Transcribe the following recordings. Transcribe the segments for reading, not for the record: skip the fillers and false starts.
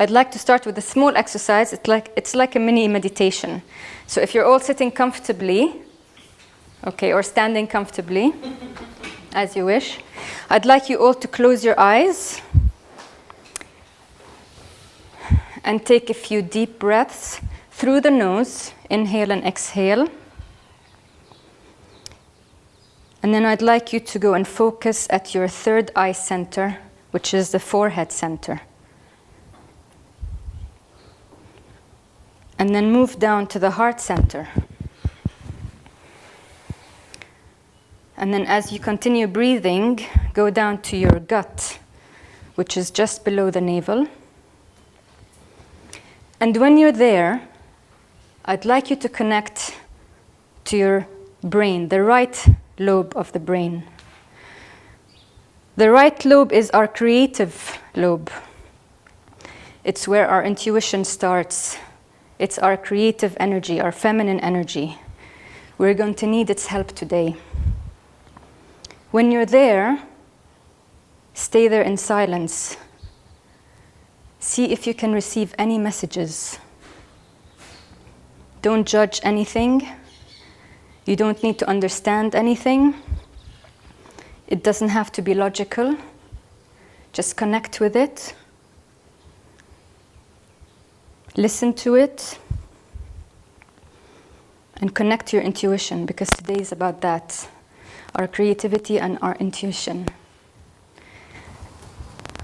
I'd like to start with a small exercise. It's like a mini meditation. So if you're all sitting comfortably, okay, or standing comfortably, as you wish, I'd like you all to close your eyes and take a few deep breaths through the nose. Inhale and exhale. And then I'd like you to go and focus at your third eye center, which is the forehead center. And then move down to the heart center. And then as you continue breathing, go down to your gut, which is just below the navel. And when you're there, I'd like you to connect to your brain, the right lobe of the brain. The right lobe is our creative lobe. It's where our intuition starts. It's our creative energy, our feminine energy. We're going to need its help today. When you're there, stay there in silence. See if you can receive any messages. Don't judge anything. You don't need to understand anything. It doesn't have to be logical. Just connect with it. Listen to it. And connect to your intuition, because today is about that. Our creativity and our intuition.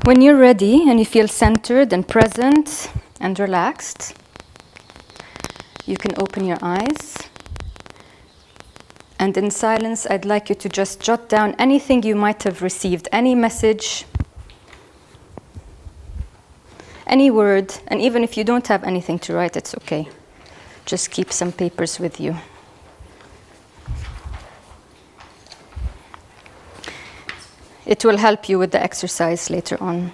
When you're ready and you feel centered and present and relaxed, you can open your eyes. And in silence, I'd like you to just jot down anything you might have received, any message, any word, and even if you don't have anything to write, it's okay. Just keep some papers with you. It will help you with the exercise later on.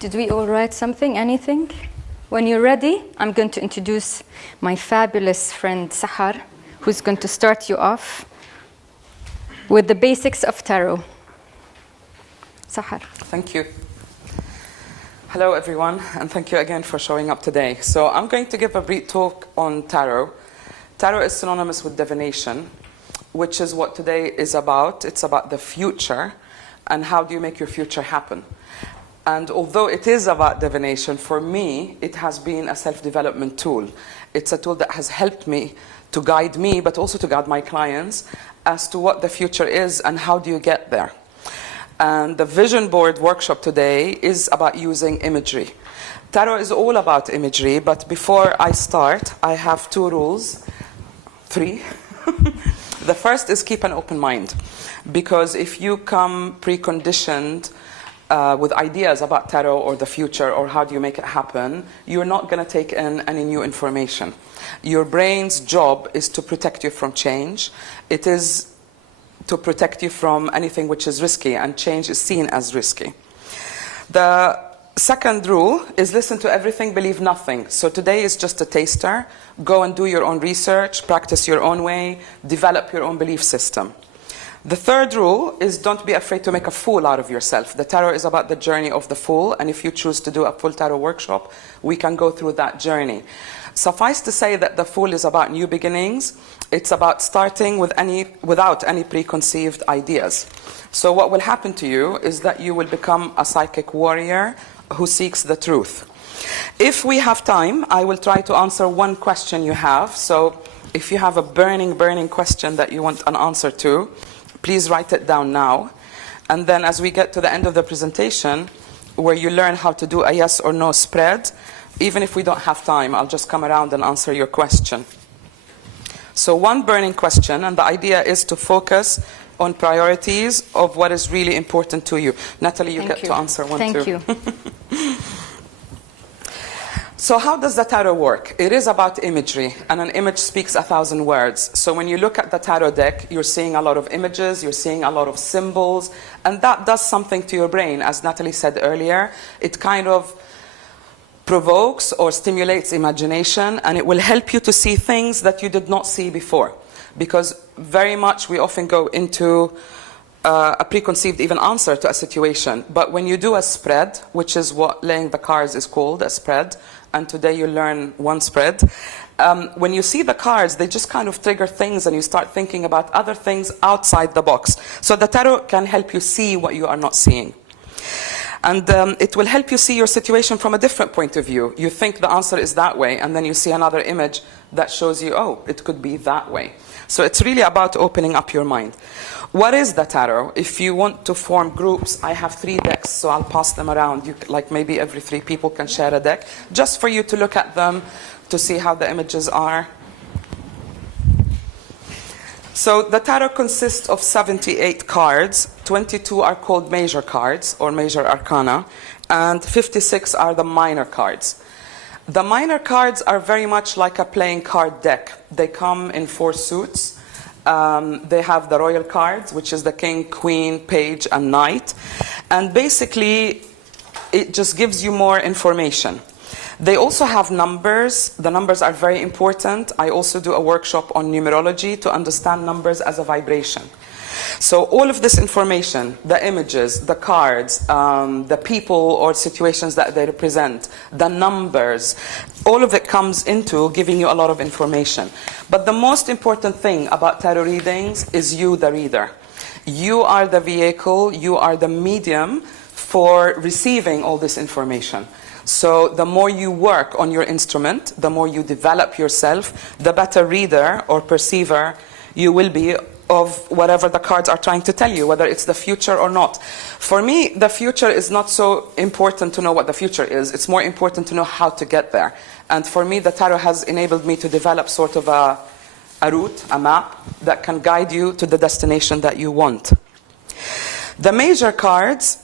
Did we all write something, anything? When you're ready, I'm going to introduce my fabulous friend Sahar, who's going to start you off with the basics of tarot. Sahar. Thank you. Hello, everyone, and thank you again for showing up today. So I'm going to give a brief talk on tarot. Tarot is synonymous with divination, which is what today is about. It's about the future and how do you make your future happen. And although it is about divination, for me, it has been a self-development tool. It's a tool that has helped me to guide me, but also to guide my clients as to what the future is and how do you get there. And the vision board workshop today is about using imagery. Tarot is all about imagery, but before I start, I have 2 rules, 3. The first is keep an open mind, because if you come preconditioned with ideas about tarot or the future or how do you make it happen, you're not going to take in any new information. Your brain's job is to protect you from change. It is to protect you from anything which is risky, and change is seen as risky. The second rule is listen to everything, believe nothing. So today is just a taster. Go and do your own research, practice your own way, develop your own belief system. The third rule is don't be afraid to make a fool out of yourself. The tarot is about the journey of the fool, and if you choose to do a full tarot workshop, we can go through that journey. Suffice to say that the fool is about new beginnings. It's about starting without any preconceived ideas. So what will happen to you is that you will become a psychic warrior who seeks the truth. If we have time, I will try to answer one question you have. So if you have a burning question that you want an answer to, please write it down now. And then as we get to the end of the presentation, where you learn how to do a yes or no spread. Even if we don't have time, I'll just come around and answer your question. So one burning question, and the idea is to focus on priorities of what is really important to you. Natalie, you get to answer one too. Thank you. So how does the tarot work? It is about imagery, and an image speaks 1,000 words. So when you look at the tarot deck, you're seeing a lot of images, you're seeing a lot of symbols, and that does something to your brain. As Natalie said earlier, it kind of provokes or stimulates imagination, and it will help you to see things that you did not see before. Because very much we often go into a preconceived even answer to a situation. But when you do a spread, which is what laying the cards is called, a spread, and today you learn one spread, when you see the cards, they just kind of trigger things and you start thinking about other things outside the box. So the tarot can help you see what you are not seeing. And it will help you see your situation from a different point of view. You think the answer is that way, and then you see another image that shows you, oh, it could be that way. So it's really about opening up your mind. What is the tarot? If you want to form groups, I have 3 decks, so I'll pass them around. You, like maybe every 3 people can share a deck, just for you to look at them, to see how the images are. So the tarot consists of 78 cards. 22 are called major cards, or major arcana, and 56 are the minor cards. The minor cards are very much like a playing card deck. They come in 4 suits. They have the royal cards, which is the king, queen, page, and knight. And basically, it just gives you more information. They also have numbers. The numbers are very important. I also do a workshop on numerology to understand numbers as a vibration. So all of this information, the images, the cards, the people or situations that they represent, the numbers, all of it comes into giving you a lot of information. But the most important thing about tarot readings is you, the reader. You are the vehicle, you are the medium for receiving all this information. So the more you work on your instrument, the more you develop yourself, the better reader or perceiver you will be of whatever the cards are trying to tell you, whether it's the future or not. For me, the future is not so important to know what the future is. It's more important to know how to get there. And for me, the tarot has enabled me to develop sort of a route, a map, that can guide you to the destination that you want. The major cards,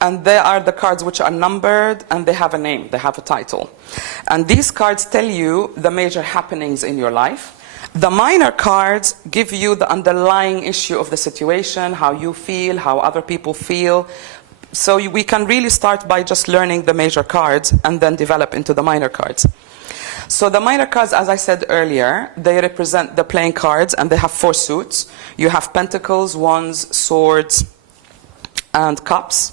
and they are the cards which are numbered, and they have a name, they have a title. And these cards tell you the major happenings in your life. The minor cards give you the underlying issue of the situation, how you feel, how other people feel. So we can really start by just learning the major cards and then develop into the minor cards. So the minor cards, as I said earlier, they represent the playing cards, and they have 4 suits. You have pentacles, wands, swords, and cups.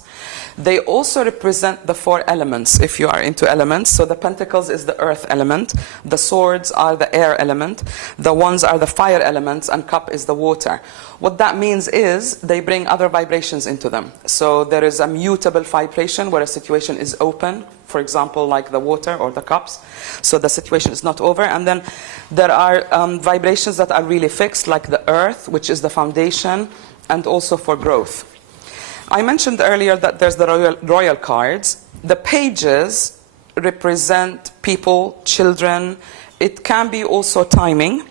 They also represent the 4 elements, if you are into elements. So the pentacles is the earth element, the swords are the air element, the wands are the fire elements, and cup is the water. What that means is they bring other vibrations into them. So there is a mutable vibration where a situation is open, for example, like the water or the cups. So the situation is not over. And then there are vibrations that are really fixed, like the earth, which is the foundation, and also for growth. I mentioned earlier that there's the royal cards. The pages represent people, children. It can be also timing.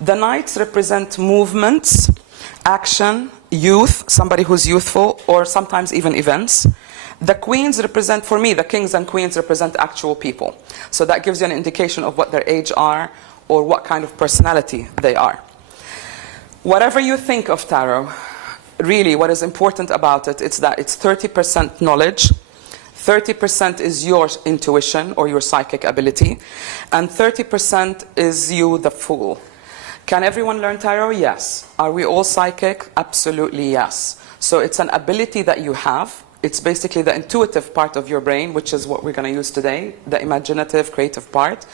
The knights represent movements, action, youth, somebody who's youthful, or sometimes even events. The queens represent, for me, the kings and queens represent actual people. So that gives you an indication of what their age are or what kind of personality they are. Whatever you think of tarot, really, what is important about it is that it's 30% knowledge, 30% is your intuition or your psychic ability, and 30% is you, the fool. Can everyone learn tarot? Yes. Are we all psychic? Absolutely yes. So it's an ability that you have. It's basically the intuitive part of your brain, which is what we're going to use today, the imaginative, creative part.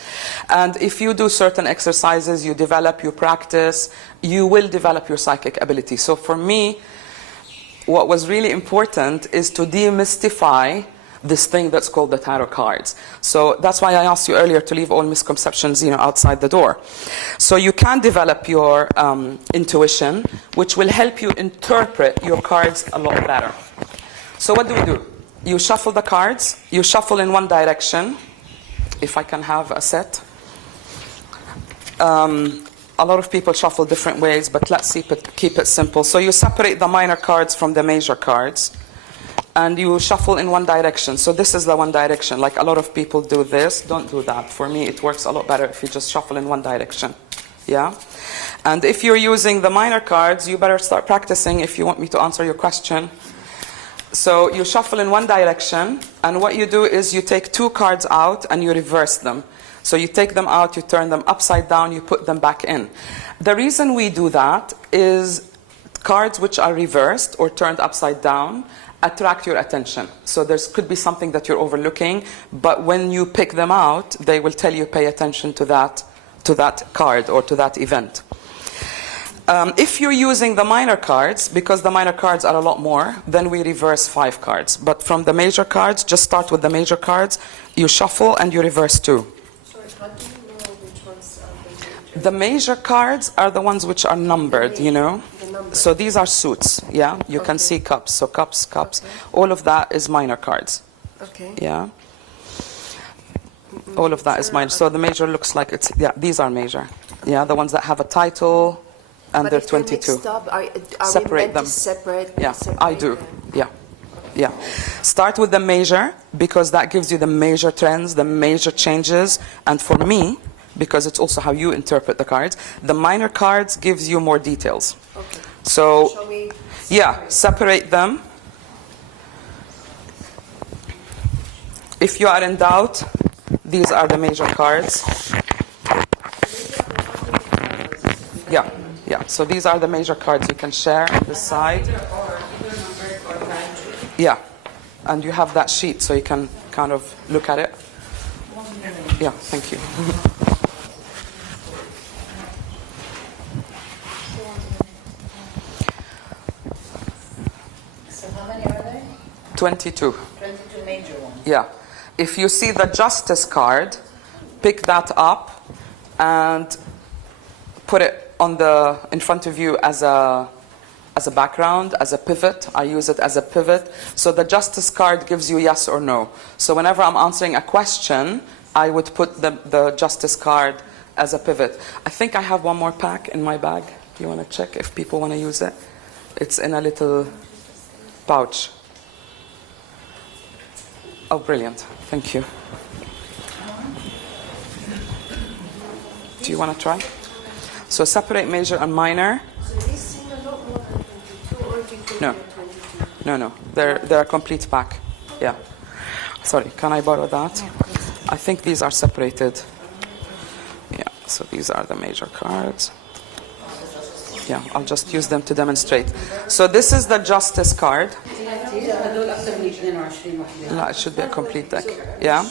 And if you do certain exercises, you develop, you practice, you will develop your psychic ability. So for me, what was really important is to demystify this thing that's called the tarot cards. So that's why I asked you earlier to leave all misconceptions, outside the door. So you can develop your intuition, which will help you interpret your cards a lot better. So what do? you shuffle the cards. You shuffle in one direction. If I can have a set. A lot of people shuffle different ways, but let's keep it simple. So you separate the minor cards from the major cards, and you shuffle in one direction. So this is the one direction. Like a lot of people do this. Don't do that. For me, it works a lot better if you just shuffle in one direction. Yeah? And if you're using the minor cards, you better start practicing if you want me to answer your question. So you shuffle in one direction, and what you do is you take 2 cards out and you reverse them. So you take them out, you turn them upside down, you put them back in. The reason we do that is cards which are reversed or turned upside down attract your attention. So there could be something that you're overlooking, but when you pick them out, they will tell you pay attention to that card or to that event. If you're using the minor cards, because the minor cards are a lot more, then we reverse 5 cards. But from the major cards, just start with the major cards, you shuffle and you reverse 2. How do you know which ones are the major? The major cards are the ones which are numbered, you know. So these are suits, yeah. You can see cups, so cups. Okay. All of that is minor cards, Okay. yeah. All of that is minor. So the major looks like it's, yeah, these are major. Yeah, the ones that have a title, and But they're if they're 22. mixed up, are Separate we meant them. to separate? Yeah, separate I do. them? Yeah. Yeah. Start with the major, because that gives you the major trends, the major changes. And for me, because it's also how you interpret the cards, the minor cards gives you more details. Okay. So, Shall we? yeah, separate them. If you are in doubt, these are the major cards. Yeah, yeah. So these are the major cards you can share on this side. Yeah, and you have that sheet so you can kind of look at it. Yeah, thank you. So how many are there? 22. 22 major ones. Yeah. If you see the justice card, pick that up and put it in front of you as a background, as a pivot. I use it as a pivot. So the justice card gives you yes or no. So whenever I'm answering a question, I would put the justice card as a pivot. I think I have one more pack in my bag. Do you want to check if people want to use it? It's in a little pouch. Oh, brilliant. Thank you. Do you want to try? So separate major and minor. So these seem a lot more than 22, or do you think No. they're 22? No. They're a complete pack. Yeah. Sorry, can I borrow that? I think these are separated. Yeah, so these are the major cards. Yeah, I'll just use them to demonstrate. So this is the justice card. No, it should be a complete deck. Yeah?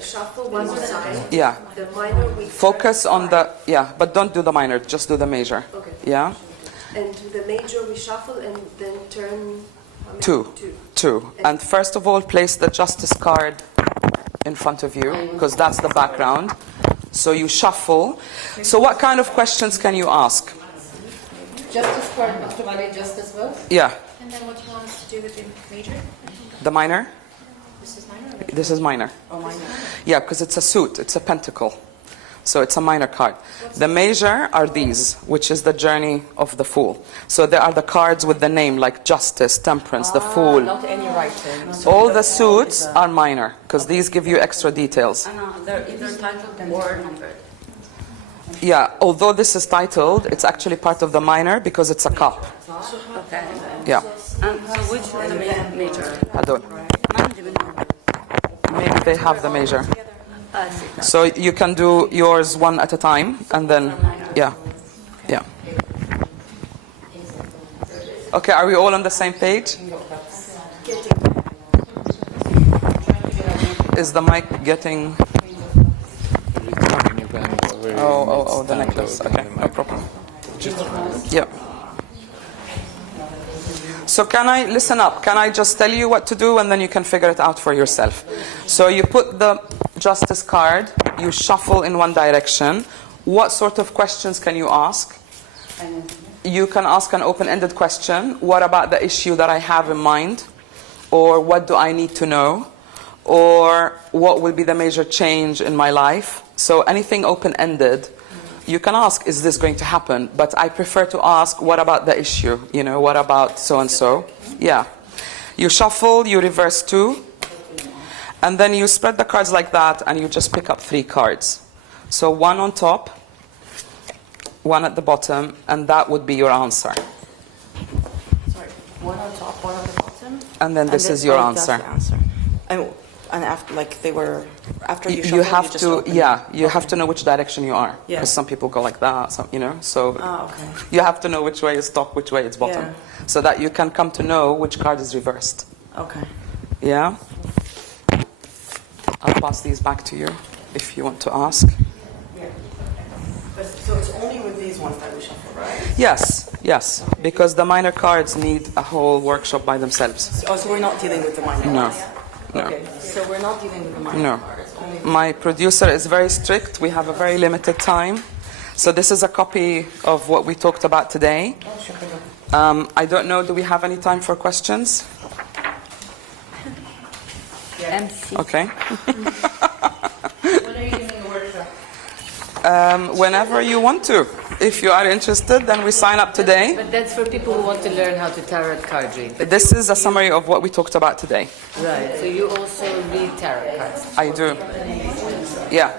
Shuffle one side. Yeah. The minor we Focus on the, yeah, but don't do the minor, just do the major. Okay. Yeah? And the major we shuffle and then turn. How many? 2. 2. And first of all, place the justice card in front of you, because that's the background. So you shuffle. So what kind of questions can you ask? Justice card to validate justice vote? Yeah. And then what do you want us to do with the major? The minor? This is minor? Or This is minor. Oh, minor. Yeah, because it's a suit, it's a pentacle. So it's a minor card. The major are these, which is the journey of the fool. So there are the cards with the name, like justice, temperance, the fool. Not any writing. All the suits are minor, because these give you extra details. They're either titled or numbered. Yeah, although this is titled, it's actually part of the minor because it's a cup. Okay. Yeah, And so which is the main major? I don't. Maybe they have the major. So you can do yours one at a time, and then, yeah, yeah. Okay, are we all on the same page? Is the mic getting... Oh, the necklace. Okay, no problem. Yeah. So can I, listen up, can I just tell you what to do and then you can figure it out for yourself. So you put the justice card, you shuffle in one direction. What sort of questions can you ask? You can ask an open-ended question. What about the issue that I have in mind? or what do I need to know, or what will be the major change in my life. So anything open-ended, you can ask, is this going to happen? But I prefer to ask, what about the issue? You know, what about so-and-so? Yeah. You shuffle, you reverse 2, and then you spread the cards like that, and you just pick up 3 cards. So 1 on top, 1 at the bottom, and that would be your answer. Sorry, 1 on top, 1 on the bottom. And then this is your answer. That's the answer. And after, like they were, after you shuffle, You have just to, open yeah, them. you have to know which direction you are. Yeah. Because some people go like that, some, you know, so Oh, okay. you have to know which way is top, which way is bottom. Yeah. So that you can come to know which card is reversed. Okay. Yeah? I'll pass these back to you if you want to ask. So it's only with these ones that we shuffle, right? Yes, yes, because the minor cards need a whole workshop by themselves. Oh, so we're not dealing with the minor No, cards? no. Okay, so we're not dealing with the minor No. cards. Only My producer is very strict. We have a very limited time. So this is a copy of what we talked about today. I don't know, do we have any time for questions? MC. Okay. When are you giving the workshop? Whenever you want to. If you are interested, then we sign up today. But that's for people who want to learn how to tarot card read. But This is a summary of what we talked about today. right, so you also read tarot cards. I do. Yeah.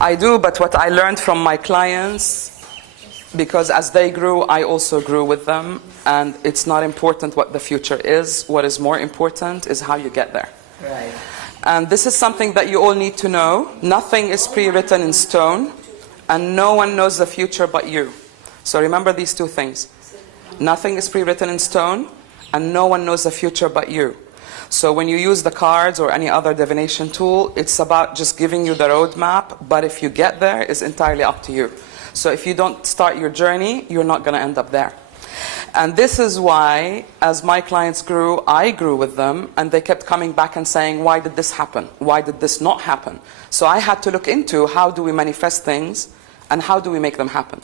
I do, but what I learned from my clients, because as they grew, I also grew with them, and it's not important what the future is. What is more important is how you get there. Right. And this is something that you all need to know. Nothing is pre-written in stone, and no one knows the future but you. So remember these 2 things. Nothing is pre-written in stone, and no one knows the future but you. So when you use the cards or any other divination tool, it's about just giving you the roadmap, but if you get there, it's entirely up to you. So if you don't start your journey, you're not going to end up there. And this is why, as my clients grew, I grew with them, and they kept coming back and saying, why did this happen? Why did this not happen? So I had to look into how do we manifest things, and how do we make them happen,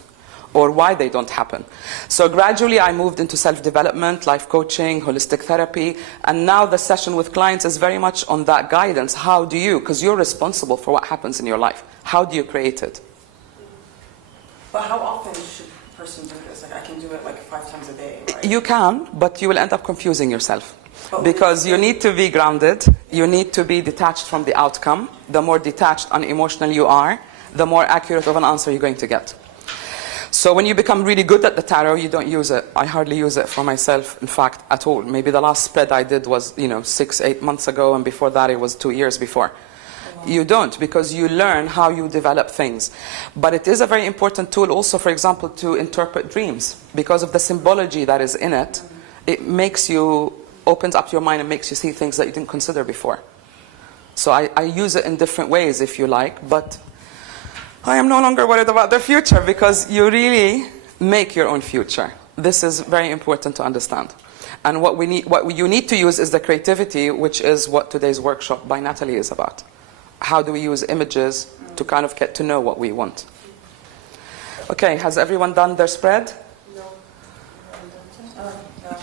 or why they don't happen. So gradually I moved into self-development, life coaching, holistic therapy, and now the session with clients is very much on that guidance. How do you, because you're responsible for what happens in your life, how do you create it? But how often should a person do this? Like I can do it like 5 times a day, right? You can, but you will end up confusing yourself. Because you need to be grounded, you need to be detached from the outcome. The more detached and emotional you are, the more accurate of an answer you're going to get. So when you become really good at the tarot, you don't use it. I hardly use it for myself, in fact, at all. Maybe the last spread I did was, 6-8 months ago, and before that it was 2 years before. You don't, because you learn how you develop things. But it is a very important tool also, for example, to interpret dreams. Because of the symbology that is in it, it makes you, opens up your mind and makes you see things that you didn't consider before. So I use it in different ways, if you like, but I am no longer worried about the future, because you really make your own future. This is very important to understand. And what you need to use is the creativity, which is what today's workshop by Nathalie is about. How do we use images to kind of get to know what we want? Okay, has everyone done their spread? No.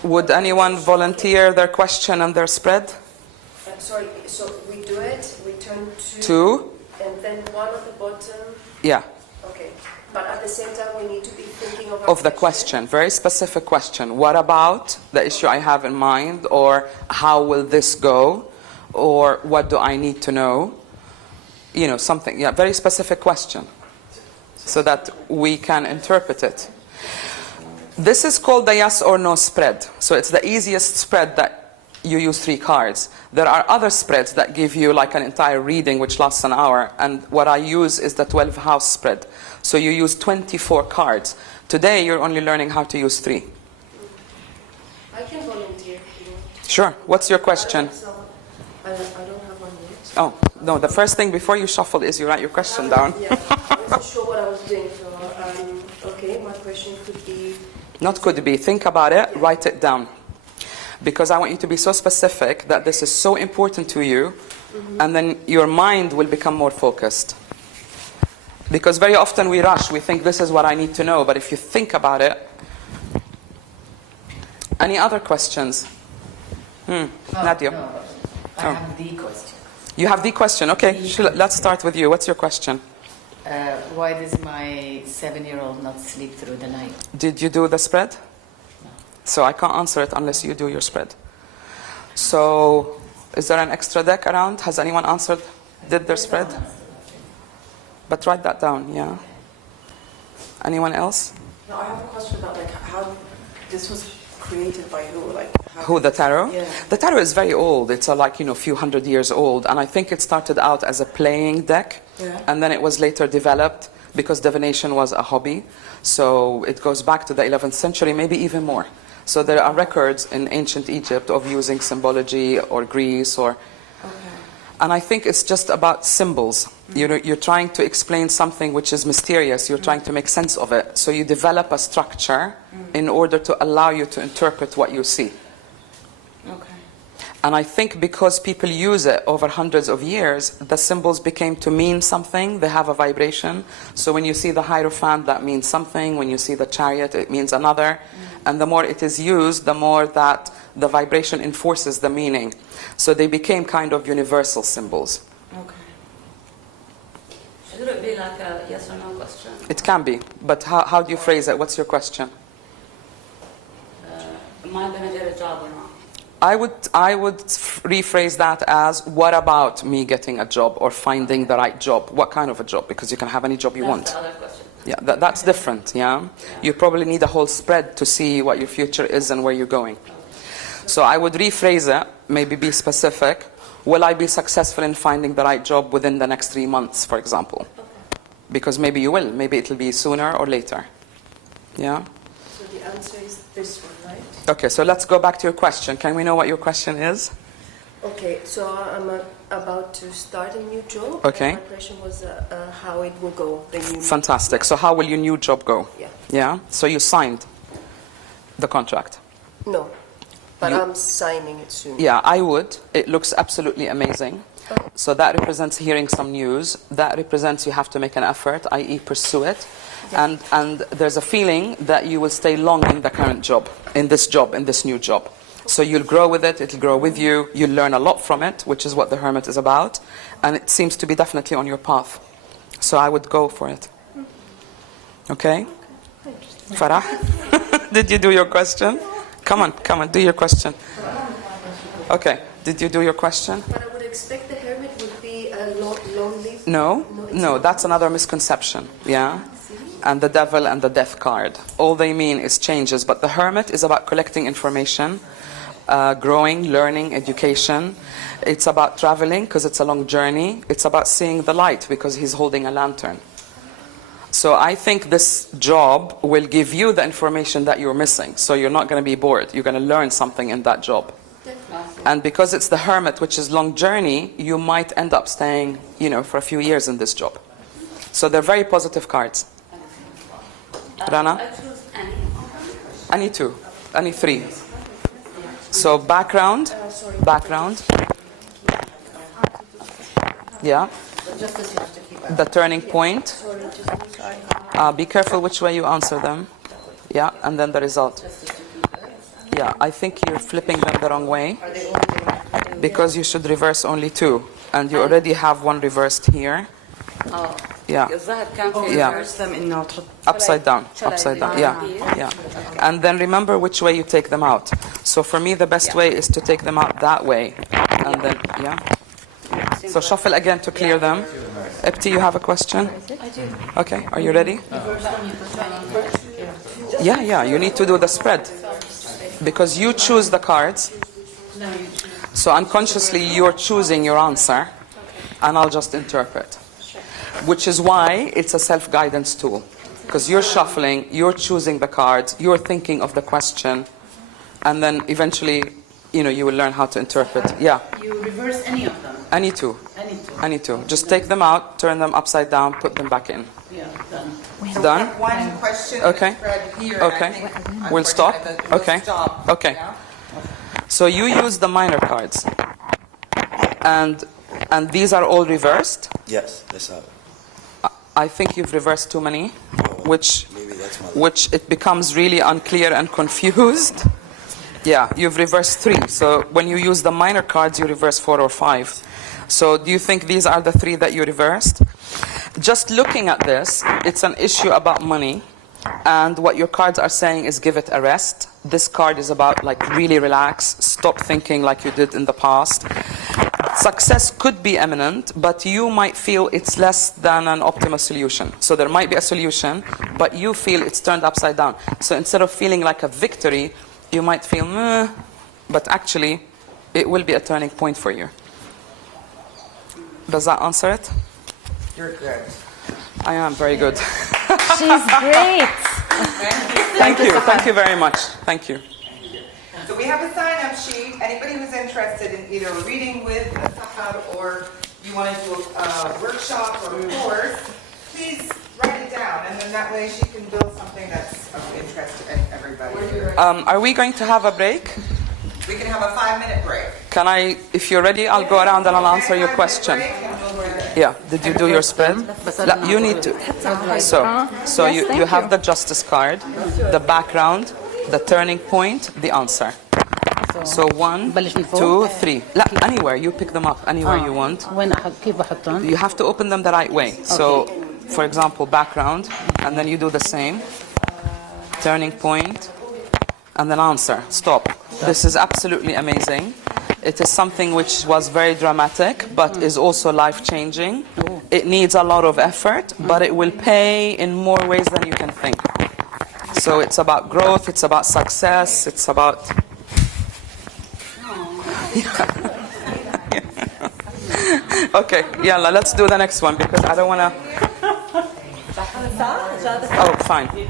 Would anyone volunteer their question and their spread? Sorry, so we do it, we turn 2, 2? and then 1 at the bottom. Yeah. Okay. But at the same time, we need to be thinking Of the question, very specific question. What about the issue I have in mind? Or how will this go? Or what do I need to know? Something, yeah, very specific question, so that we can interpret it. This is called the yes or no spread. So it's the easiest spread that you use 3 cards. There are other spreads that give you like an entire reading, which lasts an hour. And what I use is the 12 house spread. So you use 24 cards. Today, you're only learning how to use 3. I can volunteer. Sure. What's your question? I don't have one yet. Oh, no, the first thing before you shuffle is you write your question down. Yeah, I wasn't sure what I was doing. So, okay, my question could be... Not could be. Think about it. Write it down. Because I want you to be so specific that this is so important to you, and then your mind will become more focused. Because very often we rush. We think this is what I need to know. But if you think about it... Any other questions? Nadia. No, I have the question. You have the question. Okay, let's start with you. What's your question? Why does my 7-year-old not sleep through the night? Did you do the spread? No. So I can't answer it unless you do your spread. So is there an extra deck around? Has anyone answered? Did their spread? But write that down, yeah. Anyone else? No, I have a question about like how this was created by who? Like Who, the tarot? Yeah. The tarot is very old. It's a few hundred years old. And I think it started out as a playing deck. Yeah. And then it was later developed because divination was a hobby. So it goes back to the 11th century, maybe even more. So there are records in ancient Egypt of using symbology or Greece or... And I think it's just about symbols. You're trying to explain something which is mysterious. You're trying to make sense of it. So you develop a structure in order to allow you to interpret what you see. Okay. And I think because people use it over hundreds of years, the symbols became to mean something. They have a vibration. So when you see the Hierophant, that means something. When you see the Chariot, it means another. And the more it is used, the more that the vibration enforces the meaning. So they became kind of universal symbols. Okay. Should it be like a yes or no question? It can be, but how do you phrase it? What's your question? Am I going to get a job or not? I would rephrase that as, what about me getting a job or finding the right job? What kind of a job? Because you can have any job you want. That's the other question. Yeah, that's different, yeah? You probably need a whole spread to see what your future is and where you're going. So I would rephrase it, maybe be specific. Will I be successful in finding the right job within the next 3 months, for example? Because maybe you will. Maybe it'll be sooner or later. Yeah? So the answer is this one, right? Okay, so let's go back to your question. Can we know what your question is? Okay, so I'm about to start a new job. Okay. And my question was how it will go. The new Fantastic. So how will your new job go? Yeah. Yeah? So you signed the contract? No, but You- I'm signing it soon. Yeah, I would. It looks absolutely amazing. So that represents hearing some news. That represents you have to make an effort, i.e. pursue it. And there's a feeling that you will stay long in the current job, in this new job. So you'll grow with it, it'll grow with you, you'll learn a lot from it, which is what the Hermit is about. And it seems to be definitely on your path. So I would go for it. Okay? Farah? Did you do your question? Come on, do your question. Okay, did you do your question? But I would expect the hermit would be a lonely. No, that's another misconception, yeah? And the devil and the death card. All they mean is changes, but the hermit is about collecting information, growing, learning, education. It's about traveling because it's a long journey. It's about seeing the light because he's holding a lantern. So I think this job will give you the information that you're missing. So you're not going to be bored. You're going to learn something in that job. And because it's the hermit, which is long journey, you might end up staying, for a few years in this job. So they're very positive cards. Rana? I choose any. Any two, any three. So background. Yeah. The turning point. Be careful which way you answer them. Yeah, and then the result. Yeah, I think you're flipping them the wrong way because you should reverse only 2, and you already have 1 reversed here. Oh. Yeah. Yeah. Reverse them in notre. Upside down. Yeah. And then remember which way you take them out. So for me, the best way is to take them out that way, and then So shuffle again to clear them. Epti, you have a question? I do. Okay, are you ready? Yeah, you need to do the spread. Because you choose the cards. So unconsciously you're choosing your answer, and I'll just interpret. Which is why it's a self-guidance tool. Because you're shuffling, you're choosing the cards, you're thinking of the question, and then eventually, you will learn how to interpret. Yeah. You reverse any of them? Any two. Any two? Any two. Just take them out, turn them upside down, put them back in. Yeah, done. So Done? One question Okay. spread here. Okay. And I think We'll stop. unfortunately we'll Okay. stop. Okay. Yeah? So you use the minor cards. And these are all reversed. Yes, that's how. I think you've reversed too many, which Maybe that's my. it becomes really unclear and confused. Yeah, you've reversed 3. So when you use the minor cards, you reverse 4 or 5. So do you think these are the 3 that you reversed? Just looking at this, it's an issue about money. And what your cards are saying is give it a rest. This card is about like really relax, stop thinking like you did in the past. Success could be imminent, but you might feel it's less than an optimal solution. So there might be a solution, but you feel it's turned upside down. So instead of feeling like a victory, you might feel, meh, but actually it will be a turning point for you. Does that answer it? You're good. I am very good. She's great. Thank you. Thank you very much. Thank you. So we have a sign-up sheet. Anybody who's interested in either reading with Sahar or you want to do a workshop or a course, please write it down, and then that way she can build something that's of interest to everybody. Are we going to have a break? We can have a 5-minute break. Can I, if you're ready, I'll go around and I'll answer your question. Yeah, did you do your spread? You need to. So you have the justice card, the background, the turning point, the answer. So 1, 2, 3. Anywhere, you pick them up anywhere you want. You have to open them the right way. So, for example, background, and then you do the same. Turning point, and then answer. Stop. This is absolutely amazing. It is something which was very dramatic, but is also life-changing. It needs a lot of effort, but it will pay in more ways than you can think. So it's about growth, it's about success, it's about... Okay, yalla, let's do the next one, because I don't want to... Oh, fine.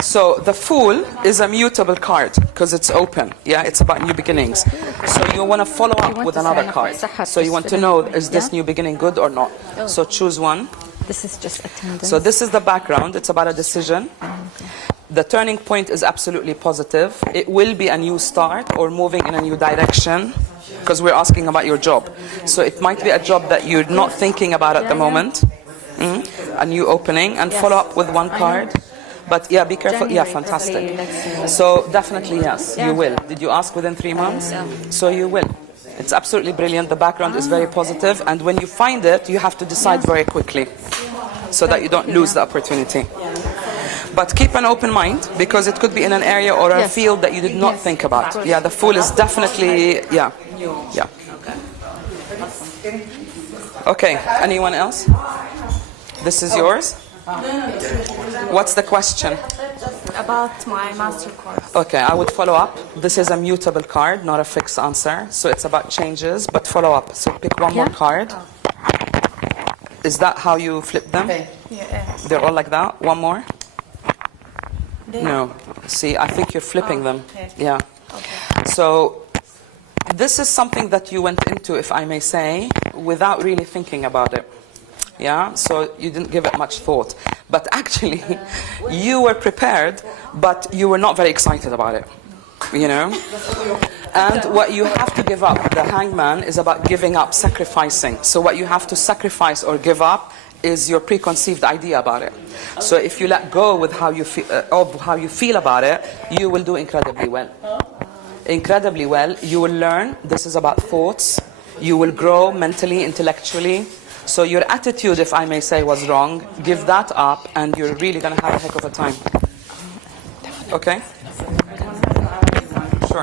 So the Fool is a mutable card because it's open. Yeah, it's about new beginnings. So you want to follow up with another card. So you want to know, is this new beginning good or not? So choose one. This is just attendance. So this is the background. It's about a decision. The turning point is absolutely positive. It will be a new start or moving in a new direction, because we're asking about your job. So it might be a job that you're not thinking about at the moment. A new opening, and follow up with one card. But yeah, be careful. Yeah, fantastic. So definitely yes, you will. Did you ask within 3 months? So you will. It's absolutely brilliant. The background is very positive, and when you find it, you have to decide very quickly so that you don't lose the opportunity. But keep an open mind, because it could be in an area or a field that you did not think about. Yeah, the Fool is definitely, yeah. Okay, anyone else? This is yours? What's the question? About my master course. Okay, I would follow up. This is a mutable card, not a fixed answer. So it's about changes, but follow up. So pick one more card. Is that how you flip them? Yeah. They're all like that? One more? No. See, I think you're flipping them. Yeah. So this is something that you went into, if I may say, without really thinking about it. Yeah, so you didn't give it much thought. But actually, you were prepared, but you were not very excited about it. You know? And what you have to give up, the Hangman, is about giving up, sacrificing. So what you have to sacrifice or give up is your preconceived idea about it. So if you let go with how you feel about it, you will do incredibly well. Incredibly well. You will learn. This is about thoughts. You will grow mentally, intellectually. So your attitude, if I may say, was wrong. Give that up, and you're really going to have a heck of a time. Okay? Sure.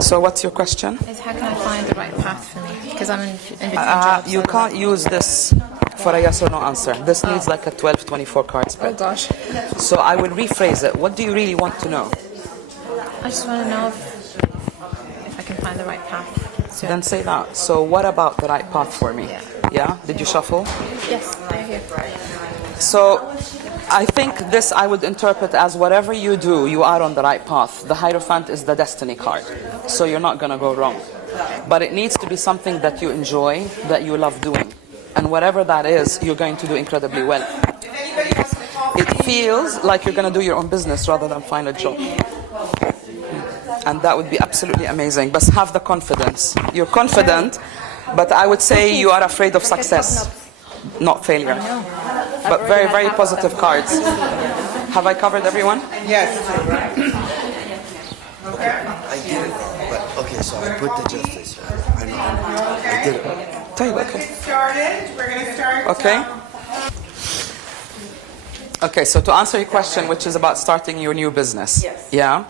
So what's your question? Is how can I find the right path for me? Because I'm in between jobs. You can't use this for a yes or no answer. This needs like a 12, 24 card spread. Oh gosh. So I will rephrase it. What do you really want to know? I just want to know if I can find the right path. So Then say that. So what about the right path for me? Yeah? Did you shuffle? yes, I hear. So I think this I would interpret as whatever you do, you are on the right path. The Hierophant is the destiny card. So you're not going to go wrong. But it needs to be something that you enjoy, that you love doing. And whatever that is, you're going to do incredibly well. It feels like you're going to do your own business rather than find a job. And that would be absolutely amazing. But have the confidence. You're confident, but I would say you are afraid of success, not failure. But very, very positive cards. Have I covered everyone? Yes. Okay. I did it wrong, but okay, so I put the justice. I know. I did it wrong. Let's get started. We're going to start. Okay. Okay, so to answer your question, which is about starting your new business. Yes. Yeah.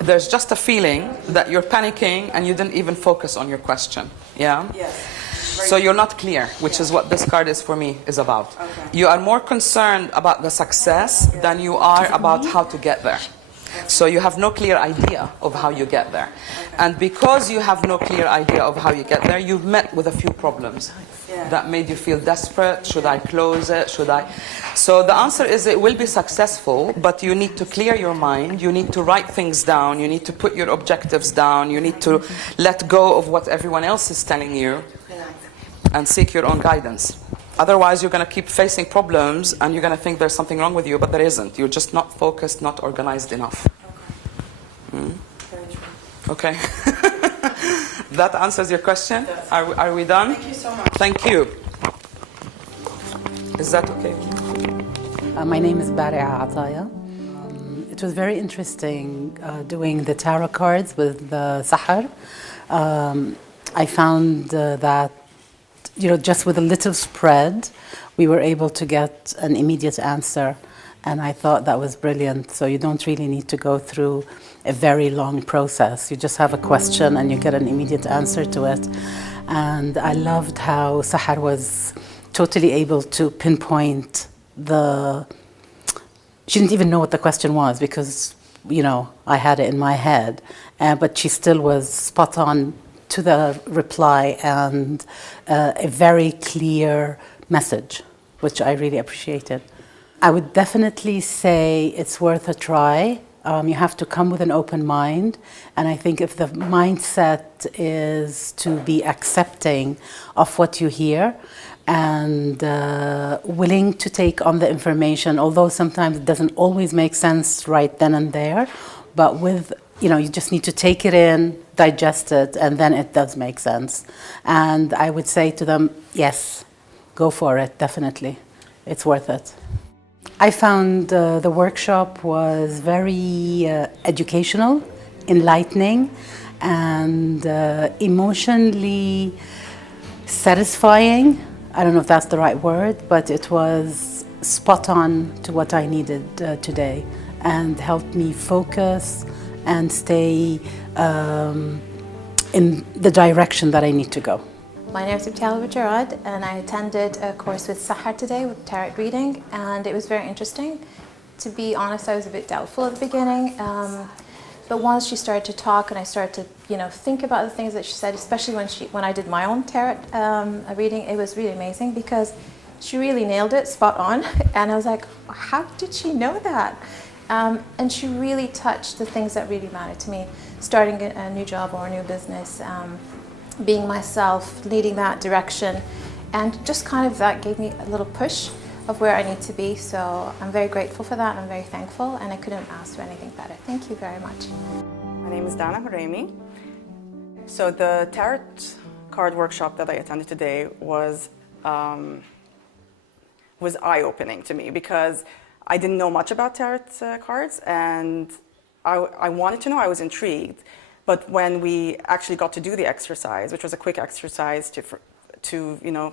There's just a feeling that you're panicking and you didn't even focus on your question. Yeah. Yes. So you're not clear, which is what this card is for me is about. Okay. You are more concerned about the success than you are about how to get there. So you have no clear idea of how you get there. And because you have no clear idea of how you get there, you've met with a few problems that made you feel desperate. Should I close it? Should I? So the answer is it will be successful, but you need to clear your mind. You need to write things down. You need to put your objectives down. You need to let go of what everyone else is telling you and seek your own guidance. Otherwise, you're going to keep facing problems and you're going to think there's something wrong with you, but there isn't. You're just not focused, not organized enough. Okay. That answers your question? Are we done? Thank you so much. Thank you. Is that okay? My name is Baria Ataya. It was very interesting doing the tarot cards with the Sahar. I found that just with a little spread, we were able to get an immediate answer. And I thought that was brilliant. So you don't really need to go through a very long process. You just have a question and you get an immediate answer to it. And I loved how Sahar was totally able to pinpoint she didn't even know what the question was because, I had it in my head. But she still was spot on to the reply and a very clear message, which I really appreciated. I would definitely say it's worth a try. You have to come with an open mind. And I think if the mindset is to be accepting of what you hear and willing to take on the information, although sometimes it doesn't always make sense right then and there, but with you just need to take it in, digest it, and then it does make sense. And I would say to them, yes, go for it, definitely. It's worth it. I found the workshop was very educational, enlightening, and emotionally satisfying. I don't know if that's the right word, but it was spot on to what I needed today and helped me focus and stay in the direction that I need to go. My name is Nathalie Khalaf, and I attended a course with Sahar today with tarot reading, and it was very interesting. To be honest, I was a bit doubtful at the beginning, but once she started to talk and I started to, think about the things that she said, especially when I did my own tarot reading, it was really amazing because she really nailed it, spot on, and I was like, how did she know that? And she really touched the things that really mattered to me, starting a new job or a new business, being myself, leading that direction, and just kind of that gave me a little push of where I need to be. So I'm very grateful for that. I'm very thankful, and I couldn't ask for anything better. Thank you very much. My name is Dana Huremi. So the tarot card workshop that I attended today was eye-opening to me because I didn't know much about tarot cards, and I wanted to know. I was intrigued. But when we actually got to do the exercise, which was a quick exercise to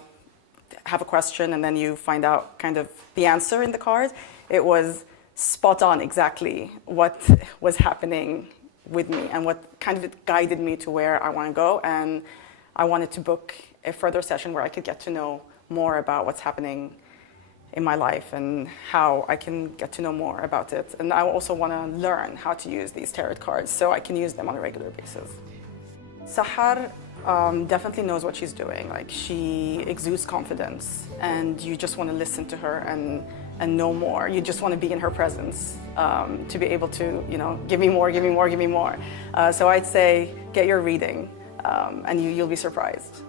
have a question and then you find out kind of the answer in the card, it was spot on exactly what was happening with me and what kind of guided me to where I want to go. And I wanted to book a further session where I could get to know more about what's happening in my life and how I can get to know more about it. And I also want to learn how to use these tarot cards so I can use them on a regular basis. Sahar definitely knows what she's doing. Like, she exudes confidence and you just want to listen to her and know more. You just want to be in her presence to be able to, give me more, give me more, give me more. So I'd say get your reading and you'll be surprised.